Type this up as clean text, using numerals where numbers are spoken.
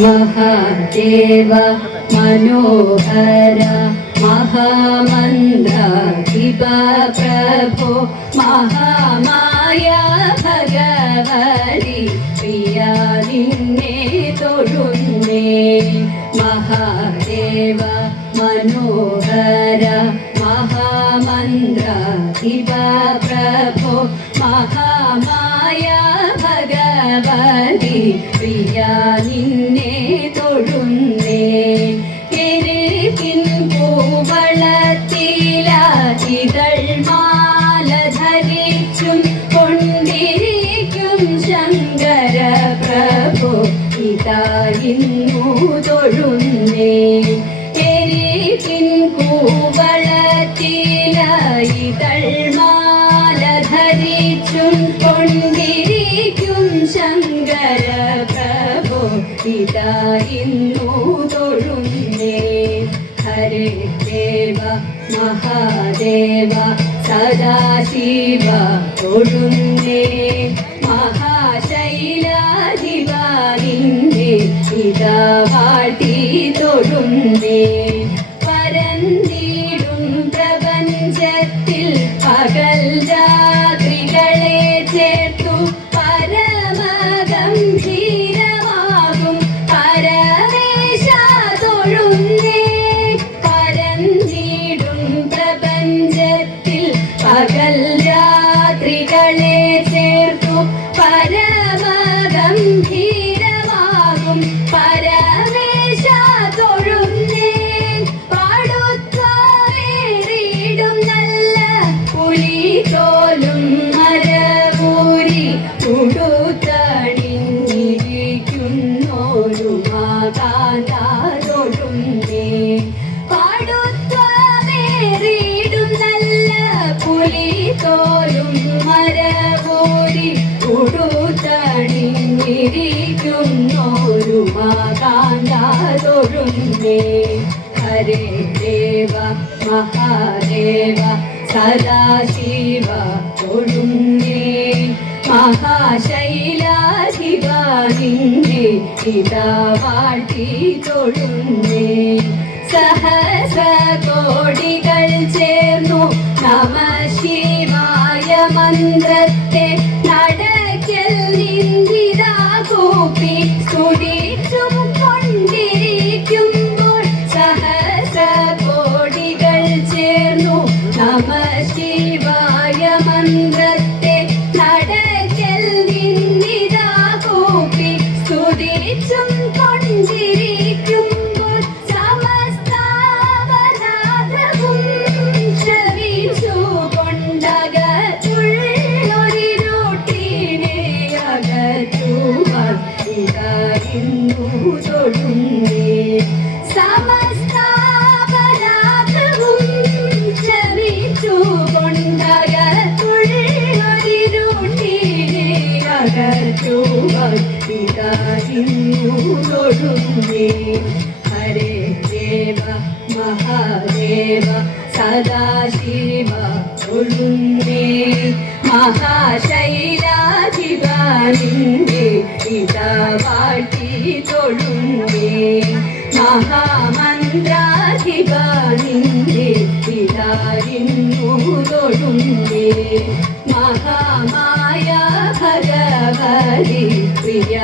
महादेव मनोहर महामन्त्र शिव प्रभो महामाया भगवति प्रिया निन्ने തൊഴുന്നേ महादेव मनोहर महामन्त्र शिव प्रभो महामाया भगवति प्रिया निन्ने തൊഴുന്നേ ഇതൾമാല ധരിച്ചും കൊണ്ടിരിക്കും ശങ്കര പ്രഭു ഇതാ ഇന്നു തൊഴുന്നേ എരിപിൻ കൂവളത്തില ഇതൾമാല ധരിച്ചും കൊണ്ടിരിക്കും ശങ്കര പ്രഭു ഇതാ ഇന്നു തൊഴുന്നേ ഹരേ ദേവ महादेव सदाशिव തൊഴുന്നേ महाशैलाധിപനിന്നെ ഇതാ വാഴ്ത്തി തൊഴുന്നേ പരന്നിടും പ്രപഞ്ചത്തിൽ പകൽ രാത്രികളെ ചേർത്തു പരമഗംഭീരമാകും പരമേശ തൊഴുന്നേ പകൽ രാത്രികളെ ചേർത്തു പരമഗംഭീരമാകും പരമേശ തൊഴുന്നേ പാടുത്താവേറിടും നല്ല പുലിതോലും മരവൂരി ഉടുത്തണിഞ്ഞിരിക്കുന്നോരു മാതാന്ത തൊഴുന്നേ പുലിതോലും മരവൂരി ഉടുത്തണിഞ്ഞിരിക്കുന്നോരു മാതാന്ത തൊഴുന്നേ ഹരേ ദേവ മഹാദേവ സദാശിവ തൊഴുന്നേ മഹാശൈലാധിപനിന്നെ ഇതാ വാഴ്ത്തി തൊഴുന്നേ സഹസ്രകോടികൾ ചേർന്നു നമ ശിവായ മന്ത്രത്തെ നടക്കൽ നിന്ദിതാ കൂപ്പി സ്തുതിച്ചും കൊണ്ടിരിക്കുമ്പോൾ സഹസ്രകോടികൾ ചേർന്നു നമ ശിവായ മന്ത്രത്തെ നടക്കൽ നിന്ദിതാ കൂപ്പി സ്തുതിച്ചും കൊണ്ടിരിക്കുമ്പോൾ തൊഴുന്നേ സമസ്താപരാധവും ക്ഷമിച്ചു കൊണ്ടകത്തുള്ളൊരിരുട്ടിനെ അകറ്റുവാൻ ഇതാ ഇന്നു തൊഴുന്നേ ഹരേ ദേവ മഹാദേവ സദാശിവ തൊഴുന്നേ മഹാശൈലാധിപനിന്നെ ഇതാ വാഴ്ത്തി തൊഴുന്നേ മഹാമന്ത്രാധിപനിന്നെ ഇതാ ഇന്നു തൊഴുന്നേ മഹാമായ ഭഗവതി പ്രിയ